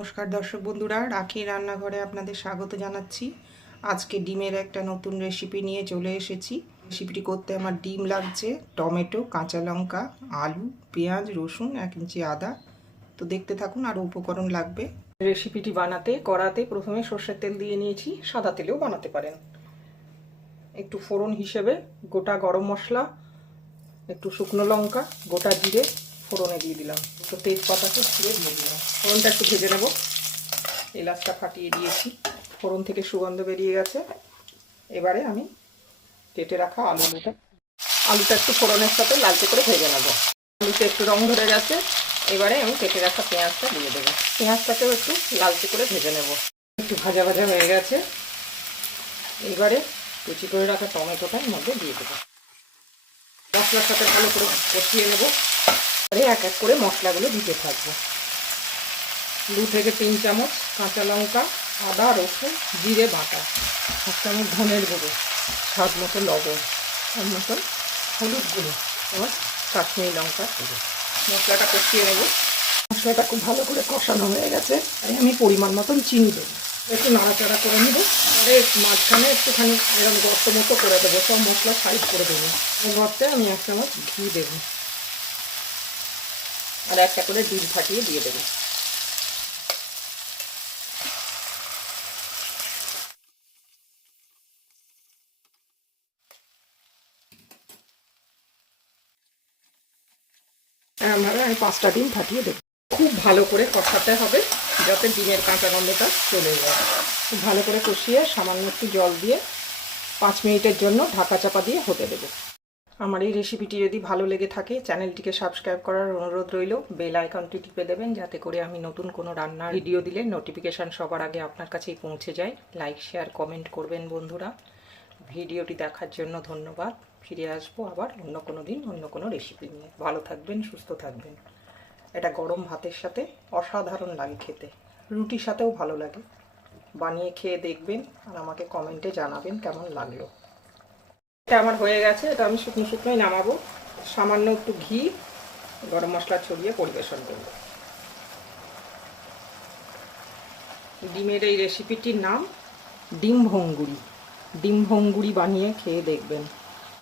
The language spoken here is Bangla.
নমস্কার দর্শক বন্ধুরা, রাখি রান্নাঘরে আপনাদের স্বাগত জানাচ্ছি। আজকে ডিমের একটা নতুন রেসিপি নিয়ে চলে এসেছি। রেসিপিটি করতে আমার ডিম লাগছে, টমেটো, কাঁচা লঙ্কা, আলু, পেঁয়াজ, রসুন, 1 ইঞ্চি আদা। তো দেখতে থাকুন, আরও উপকরণ লাগবে। রেসিপিটি বানাতে কড়াতে প্রথমে সর্ষের তেল দিয়ে নিয়েছি, সাদা তেলেও বানাতে পারেন। একটু ফোড়ন হিসেবে গোটা গরম মশলা, একটু শুকনো লঙ্কা, গোটা জিরে ফোড়নে দিয়ে দিলাম, একটু তেজপাতাকে ছিঁড়ে দিয়ে দিলাম। ফোড়নটা একটু ভেজে নেব। এলাচটা ফাটিয়ে দিয়েছি, ফোড়ন থেকে সুগন্ধ বেরিয়ে গেছে। এবারে আমি কেটে রাখা আলুটা একটু ফোড়নের সাথে লালচে করে ভেজে নেব। আলুতে একটু রং ধরে গেছে, এবারে আমি কেটে রাখা পেঁয়াজটা দিয়ে দেবো। পেঁয়াজটাকেও একটু লালচে করে ভেজে নেব। একটু ভাজা ভাজা হয়ে গেছে, এবারে কুচি করে রাখা টমেটোটা এর মধ্যে দিয়ে দেবো। মশলার সাথে ভালো করে কষিয়ে নেব। এবারে এক এক করে মশলাগুলো দিতে থাকবো। 2 থেকে 3 চামচ কাঁচা লঙ্কা, আদা, রসুন, জিরে বাটা, 1 চামচ ধনের গুঁড়ো, স্বাদ মতো লবণ, স্বাদ মতো হলুদ গুঁড়ো, এবার কাশ্মীরি লঙ্কা গুঁড়ো। মশলাটা কষিয়ে নেব। মশলাটা খুব ভালো করে কষানো হয়ে গেছে, তাই আমি পরিমাণ মতন চিনি দেবো। একটু নাড়াচাড়া করে নেব। পরে মাঝখানে একটুখানি এরকম গর্ত মতো করে দেবো, সব মশলা সাইড করে দেবো। এই গর্তে আমি 1 চামচ ঘি দেবো, আর একটা করে ডিম ফাটিয়ে দিয়ে দেবো। এরকমভাবে আমি 5টা ডিম ফাটিয়ে দেবো। খুব ভালো করে কষাতে হবে, যাতে ডিমের কাঁচা গন্ধটা চলে যায়। খুব ভালো করে কষিয়ে সামান্য একটু জল দিয়ে 5 মিনিটের জন্য ঢাকা চাপা দিয়ে হতে দেবো। আমার এই রেসিপিটি যদি ভালো লেগে থাকে, চ্যানেলটিকে সাবস্ক্রাইব করার অনুরোধ রইল। বেল আইকনটি টিপে দেবেন, যাতে করে আমি নতুন কোনো রান্নার ভিডিও দিলে নোটিফিকেশান সবার আগে আপনার কাছেই পৌঁছে যায়। লাইক, শেয়ার, কমেন্ট করবেন বন্ধুরা। ভিডিওটি দেখার জন্য ধন্যবাদ। ফিরে আসবো আবার অন্য কোনো দিন অন্য কোনো রেসিপি নিয়ে। ভালো থাকবেন, সুস্থ থাকবেন। এটা গরম ভাতের সাথে অসাধারণ লাগে খেতে, রুটির সাথেও ভালো লাগে। বানিয়ে খেয়ে দেখবেন আর আমাকে কমেন্টে জানাবেন কেমন লাগলো। এটা আমার হয়ে গেছে, এটা আমি শুকনো শুকনোই নামাবো। সামান্য একটু ঘি, গরম মশলা ছড়িয়ে পরিবেশন করব। ডিমের এই রেসিপিটির নাম ডিম ভঙ্গুরি। ডিম ভঙ্গুরি বানিয়ে খেয়ে দেখবেন।